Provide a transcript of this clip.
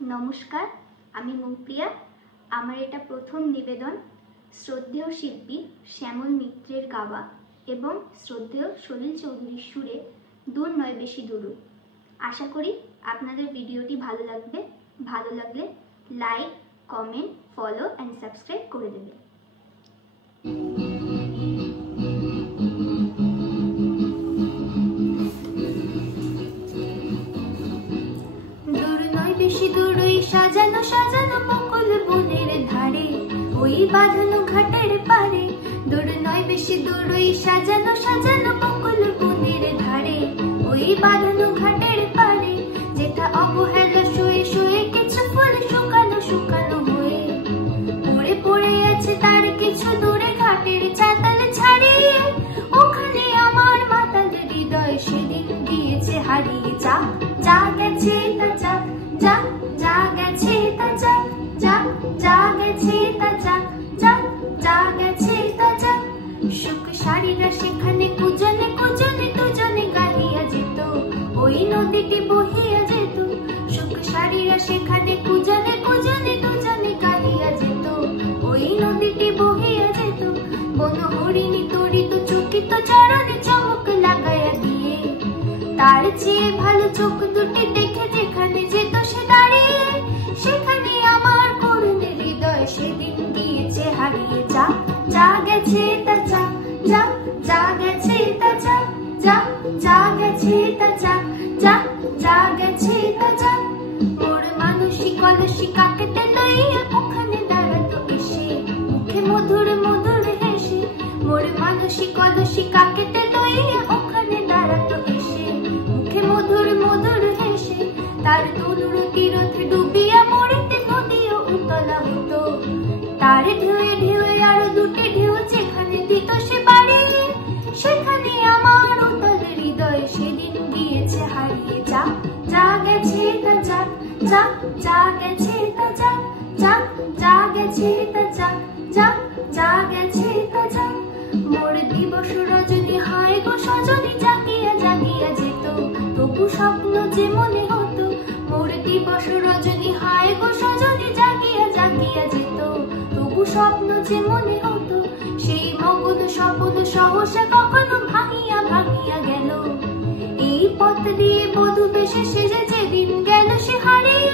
নমস্কার, আমি মৌপ্রিয়া। আমার এটা প্রথম নিবেদন শ্রদ্ধেয় শিল্পী শ্যামল মিত্রের গাওয়া এবং শ্রদ্ধেয় সলিল চৌধুরীর সুরে দূর নয় বেশি দূর। আশা করি আপনাদের ভিডিওটি ভালো লাগবে। ভালো লাগলে like, comment, follow and subscribe করে দেবেন। বেশি দূর ওই সাজানো সাজানো বকুল বনের ধারে, ওই বাঁধানো ঘাটের পারে। দূর নয় বেশি দূর ওই সাজানো সাজানো বকুল বনের ধারে, ওই বাঁধানো ঘাটের পারে। যেটা অবহেলা শুয়ে শুয়ে কিছু ফুল শুকানো শুকানো হয়ে পড়ে পড়ে আছে তার কিছু দূরে ঘাটের চাতাল ছাড়িয়ে। ওখানে আমার মাতাল হৃদয় সেদিন দিয়েছে হারিয়ে। যাক যা গেছে তা যাক, যাক যা গেছে তা যাক, যাক যা গেছে তা যাক, যাক যা গেছে তা যাক। সুখ সারিরা সেখানে কুজনে কুজনে দুজনে গাহিয়া যেত, ওই নদীটি বহিয়া যেত। সুখ সারিরা সেখানে কুজনে কুজনে দুজনে গাহিয়া যেত, ওই নদীটি বহিয়া যেত। বন হরিণী তরিত চকিত চরণে চমক লাগাইয়া দিয়ে, তার চেয়ে ভালো চোখ দুটি দেখে যেখানে যেত সে দাঁড়িয়ে। সেখানে আমার করুণ হৃদয় সেদিন গিয়েছে হারিয়ে। যাক যা গেছে তা যাক, যাক যা গেছে তা যাক, যাক যা গেছে তা যাক, যাক যা গেছে তা যাক। মোর মানসী কলসী কাকেতে লইয়া ওখানে দাঁড়াতো এসে, মুখে মধুর মধুর হেসে। মোর মানসী কলসী কাকেতে লইয়া ওখানে দাঁড়াতো এসে, মুখে মধুর মধুর হেসে। তার তনুর তীরথে ডুবিয়া মরিতে নদীও উতলা হতো, তার ঢেউয়ে ঢেউয়ে আরো দুটি ঢেউ যেখানে দিত সে বাড়ি। সেখানে আমার উতল হৃদয় সেদিন গিয়েছে হারিয়ে। যাক যা গেছে তা যাক, যাক যা গেছে তা যাক, যাক যা গেছে তা যাক, যাক যা গেছে তা যাক। মোর দিবস রজনী হয় গো সজনী জাগিয়া জাগিয়া যেত, তবু স্বপ্ন যে মনে হতো। মোর দিবস রজনী হয় গো সজনী জাগিয়া জাগিয়া যেত, তবু স্বপ্ন যে মনে হতো। সেই মগন স্বপ্ন সহসা কখনো ভাঙিয়া ভাঙিয়া গেল, এই পথ দিয়ে বধূ বেশে সেজে যেদিন গেল সে হারিয়ে।